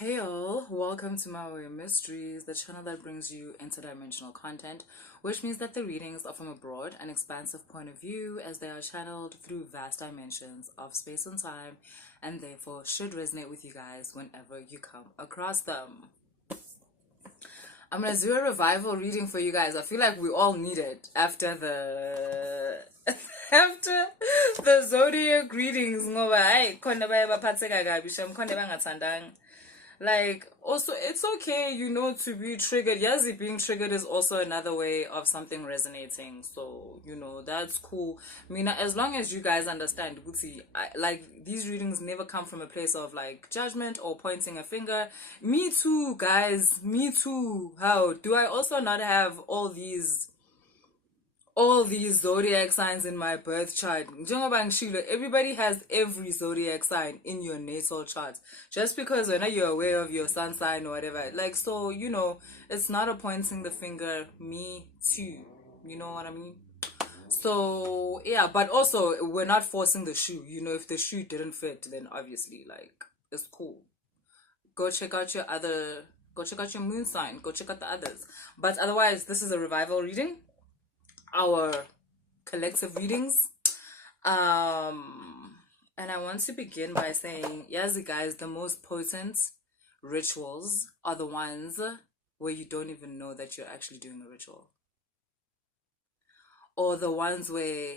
Hey all, welcome to My Way of Mysteries, the channel that brings you interdimensional content, which means that the readings are from a broad and expansive point of view as they are channeled through vast dimensions of space and time, and therefore should resonate with you guys whenever you come across them. I'm gonna do a revival reading for you guys. I feel like we all need it after the after the zodiac readings. Ngoba hayi khona baye baphatheka kabi shem khona bangathandanga. Like, also, it's okay, to be triggered. Yazi, being triggered is also another way of something resonating. So, that's cool. I mean, as long as you guys understand, like, these readings never come from a place of, like, judgment or pointing a finger. Me too, guys. Me too. How? Do I also not have all these zodiac signs in my birth chart? Everybody has every zodiac sign in your natal chart. Just because when you're aware of your sun sign or whatever, like, so, it's not a pointing the finger. Me too. You know what I mean? So, yeah, but also, we're not forcing the shoe. If the shoe didn't fit, then obviously, like, it's cool. Go check out your moon sign. Go check out the others. But otherwise, this is a revival reading. Our collective readings. And I want to begin by saying, yes, guys, the most potent rituals are the ones where you don't even know that you're actually doing a ritual. Or the ones where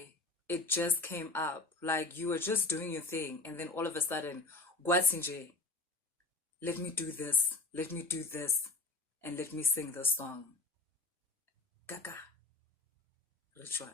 it just came up, like you were just doing your thing, and then all of a sudden, Gwatsinje, let me do this, and let me sing this song. Gaga. Ritual.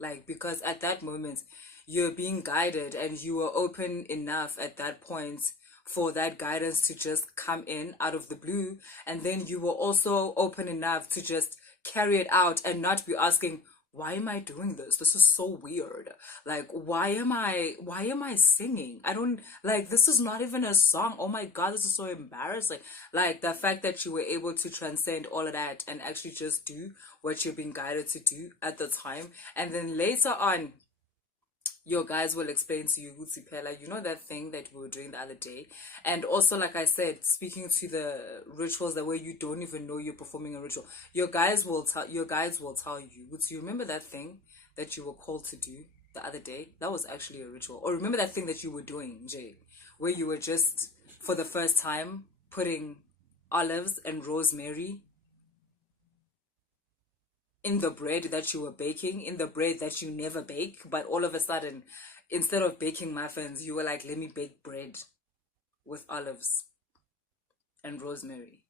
Like, because at that moment you're being guided and you were open enough at that point for that guidance to just come in out of the blue, and then you were also open enough to just carry it out and not be asking, why am I doing this? This is so weird. Like, why am I singing? I don't, like, this is not even a song. Oh my God, this is so embarrassing. Like, the fact that you were able to transcend all of that and actually just do what you're being guided to do at the time. And then later on, your guys will explain to you, like, that thing that we were doing the other day. And also, like I said, speaking to the rituals, the way you don't even know you're performing a ritual, your guys will tell you, you remember that thing that you were called to do the other day? That was actually a ritual. Or remember that thing that you were doing, Jay, where you were just, for the first time, putting olives and rosemary in the bread that you were baking, in the bread that you never bake, but all of a sudden, instead of baking muffins, you were like, let me bake bread with olives and rosemary.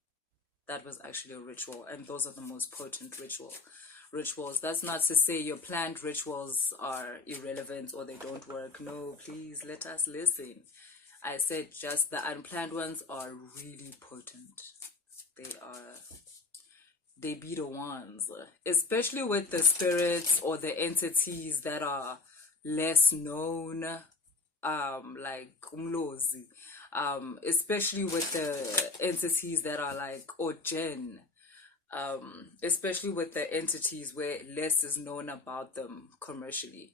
That was actually a ritual, and those are the most potent rituals. That's not to say your planned rituals are irrelevant or they don't work. No, please let us listen. I said just the unplanned ones are really potent. They be the ones, especially with the spirits or the entities that are less known, like umlozi, especially with the entities that are like ojen, especially with the entities where less is known about them commercially.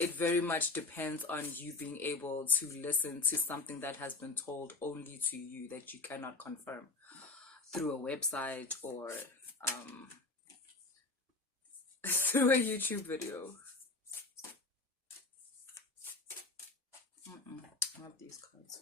It very much depends on you being able to listen to something that has been told only to you, that you cannot confirm through a website or through a YouTube video. I have these cards.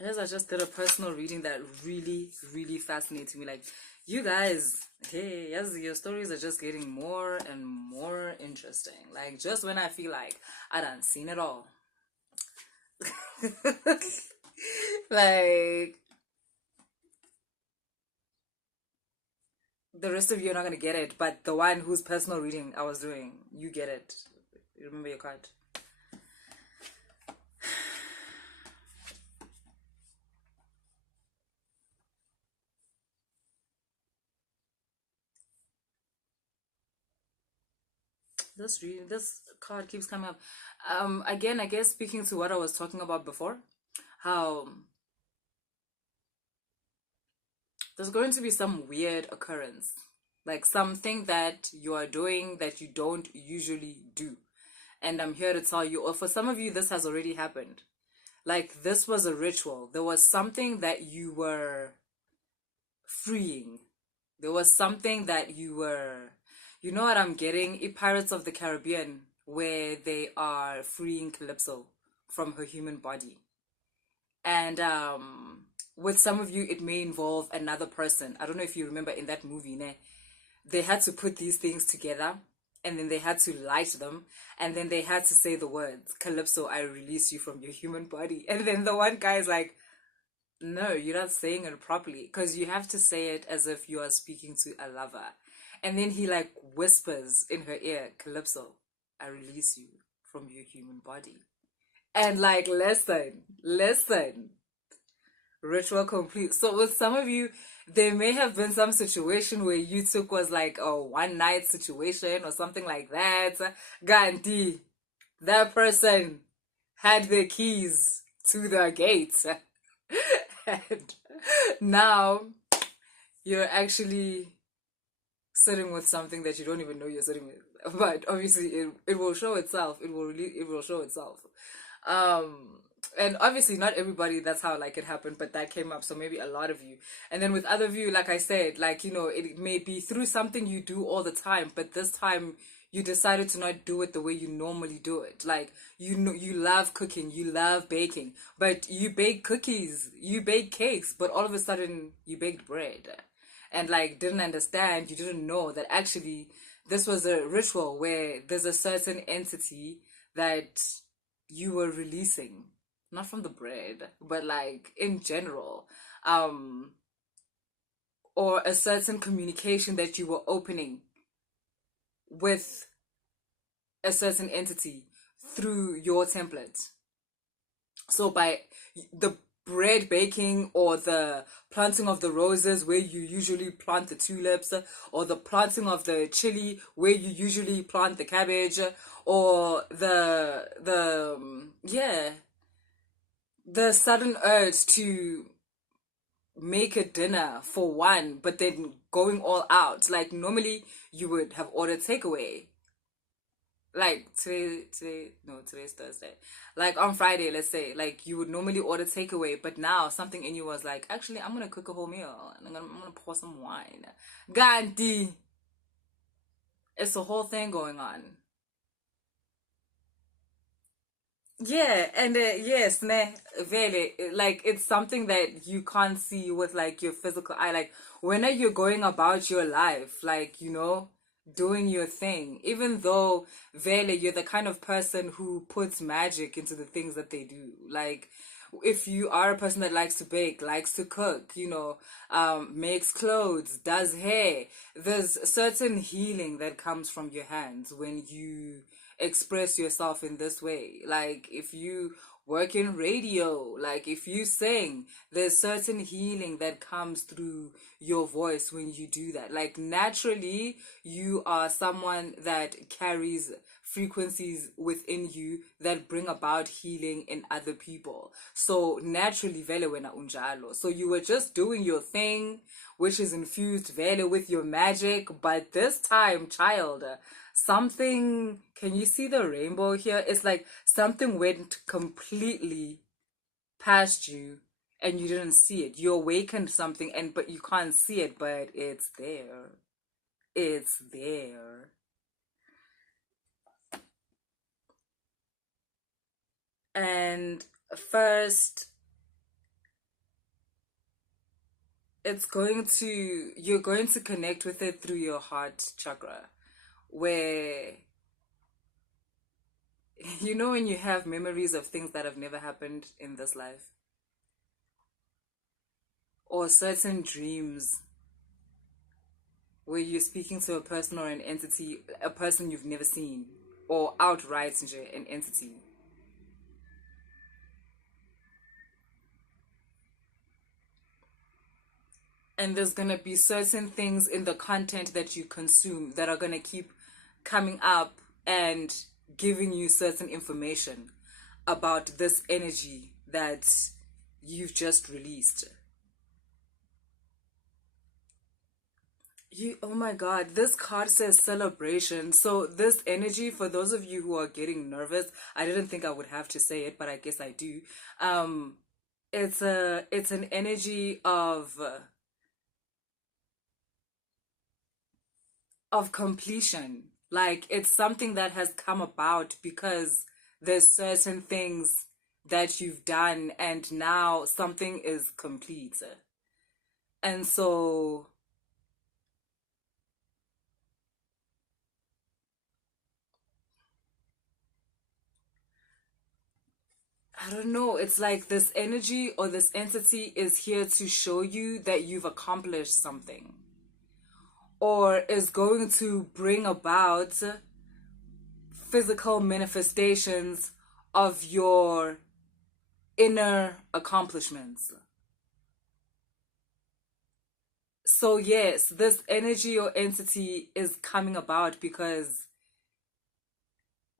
I just did a personal reading that really, really fascinated me. Like, you guys, hey, yes, your stories are just getting more and more interesting. Like, just when I feel like I done seen it all. Like, the rest of you are not gonna get it, but the one whose personal reading I was doing, you get it. You remember your card. this card keeps coming up. Again, I guess speaking to what I was talking about before, how there's going to be some weird occurrence, like something that you are doing that you don't usually do. And I'm here to tell you, or for some of you, this has already happened. Like, this was a ritual. There was something that you were freeing. There was something that you were, you know what I'm getting? Pirates of the Caribbean, where they are freeing Calypso from her human body. And with some of you, it may involve another person. I don't know if you remember in that movie, they had to put these things together, and then they had to light them, and then they had to say the words, Calypso, I release you from your human body. And then the one guy is like, no, you're not saying it properly, because you have to say it as if you are speaking to a lover. And then he like whispers in her ear, Calypso, I release you from your human body. And like, listen, ritual complete. So with some of you, there may have been some situation where you took was like a one night situation or something like that. Gandhi, that person had the keys to the gates. And now you're actually sitting with something that you don't even know you're sitting with. But obviously it will show itself. It will show itself. And obviously not everybody, that's how like it happened, but that came up, so maybe a lot of you. And then with other of you, like I said, like, you know, it may be through something you do all the time, but this time you decided to not do it the way you normally do it. Like, you know, you love cooking, you love baking, but you bake cookies, you bake cakes, but all of a sudden you baked bread, and like didn't understand, you didn't know that actually this was a ritual where there's a certain entity that you were releasing, not from the bread, but like in general, or a certain communication that you were opening with a certain entity through your template. So by the bread baking, or the planting of the roses where you usually plant the tulips, or the planting of the chili where you usually plant the cabbage, or the sudden urge to make a dinner for one, but then going all out. Like, normally you would have ordered takeaway. Like today's Thursday. Like on Friday, let's say, like you would normally order takeaway, but now something in you was like, actually, I'm gonna cook a whole meal and I'm gonna pour some wine. Gandhi, it's a whole thing going on. Yeah, and yes, ne, really, like it's something that you can't see with like your physical eye. Like, when are you going about your life, like, you know, doing your thing, even though really you're the kind of person who puts magic into the things that they do. Like, if you are a person that likes to bake, likes to cook, you know, makes clothes, does hair, there's certain healing that comes from your hands when you express yourself in this way. Like, if you work in radio, like if you sing, there's certain healing that comes through your voice when you do that. Like, naturally you are someone that carries frequencies within you that bring about healing in other people. So naturally vele wena unjalo. So you were just doing your thing, which is infused vele with your magic, but this time, child, something, can you see the rainbow here? It's like something went completely past you and you didn't see it. You awakened something, and but you can't see it, but it's there. It's there. And first, you're going to connect with it through your heart chakra, where, you know, when you have memories of things that have never happened in this life, or certain dreams where you're speaking to a person or an entity, a person you've never seen, or outright an entity. And there's going to be certain things in the content that you consume that are going to keep coming up and giving you certain information about this energy that you've just released. Oh my God, this card says celebration. So this energy, for those of you who are getting nervous, I didn't think I would have to say it, but I guess I do. It's an energy of completion. Like it's something that has come about because there's certain things that you've done and now something is complete. And so I don't know, it's like this energy or this entity is here to show you that you've accomplished something or is going to bring about physical manifestations of your inner accomplishments. So, yes, this energy or entity is coming about because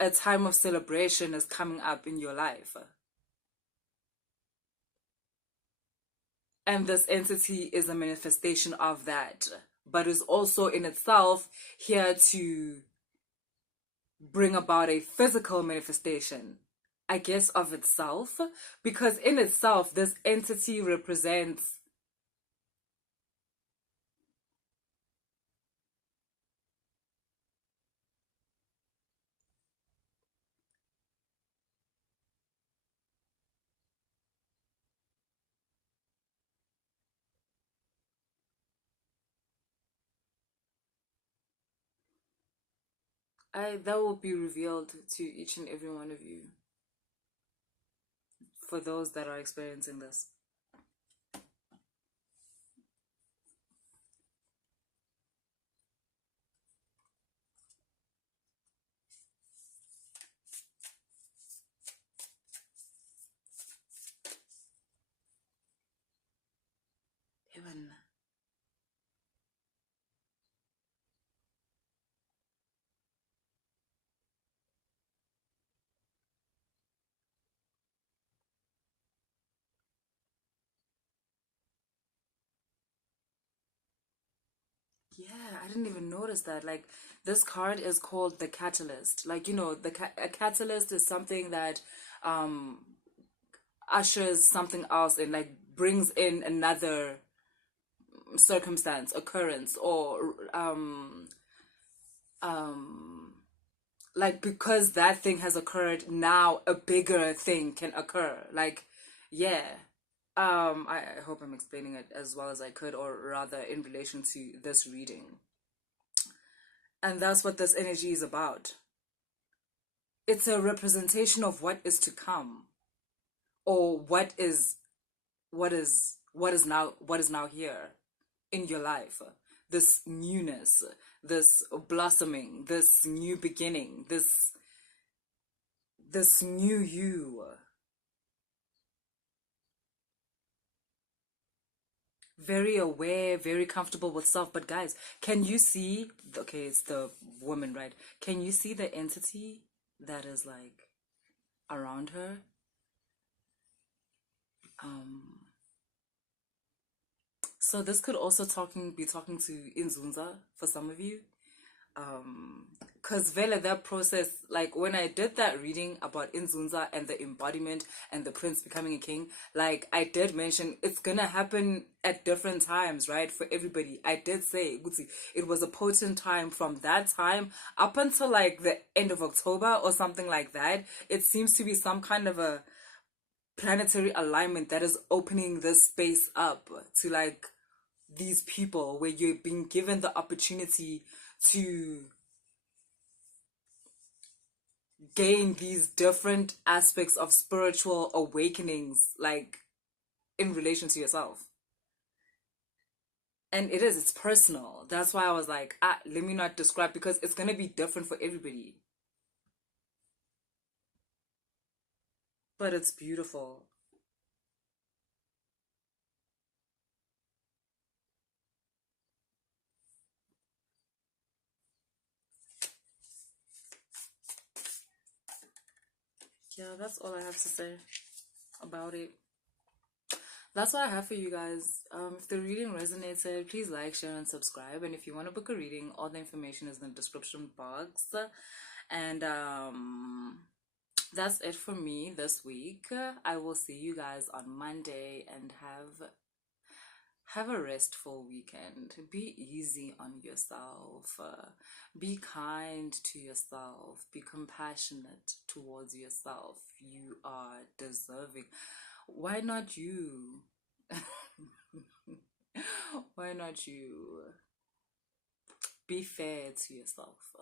a time of celebration is coming up in your life. And this entity is a manifestation of that, but is also in itself here to bring about a physical manifestation, I guess, of itself, because in itself, this entity represents that will be revealed to each and every one of you for those that are experiencing this. Heaven. Yeah, I didn't even notice that. Like, this card is called the Catalyst. Like, a catalyst is something that um ushers something else in, like brings in another circumstance, occurrence, or um like because that thing has occurred, now a bigger thing can occur. Like, yeah. I hope I'm explaining it as well as I could, or rather in relation to this reading. And that's what this energy is about. It's a representation of what is to come, or what is now here in your life. This newness, this blossoming, this new beginning, this new you. Very aware, very comfortable with self. But guys, can you see? Okay, it's the woman, right? Can you see the entity that is like around her? Um, so this could also be talking to Nzunza for some of you. Because vele that process, like when I did that reading about Nzunza and the embodiment and the prince becoming a king, like I did mention it's gonna happen at different times, right? For everybody. I did say it was a potent time from that time up until like the end of October or something like that. It seems to be some kind of a planetary alignment that is opening this space up to like these people where you're being given the opportunity to gain these different aspects of spiritual awakenings, like in relation to yourself. And it's personal. That's why I was like, let me not describe, because it's going to be different for everybody. But it's beautiful. yeah, that's all I have to say about it. That's what I have for you guys. If the reading resonated, please like, share, and subscribe. And if you want to book a reading, all the information is in the description box. And that's it for me this week. I will see you guys on Monday, and have a restful weekend. Be easy on yourself. Be kind to yourself. Be compassionate towards yourself. You are deserving. Why not you? Why not you? Be fair to yourself.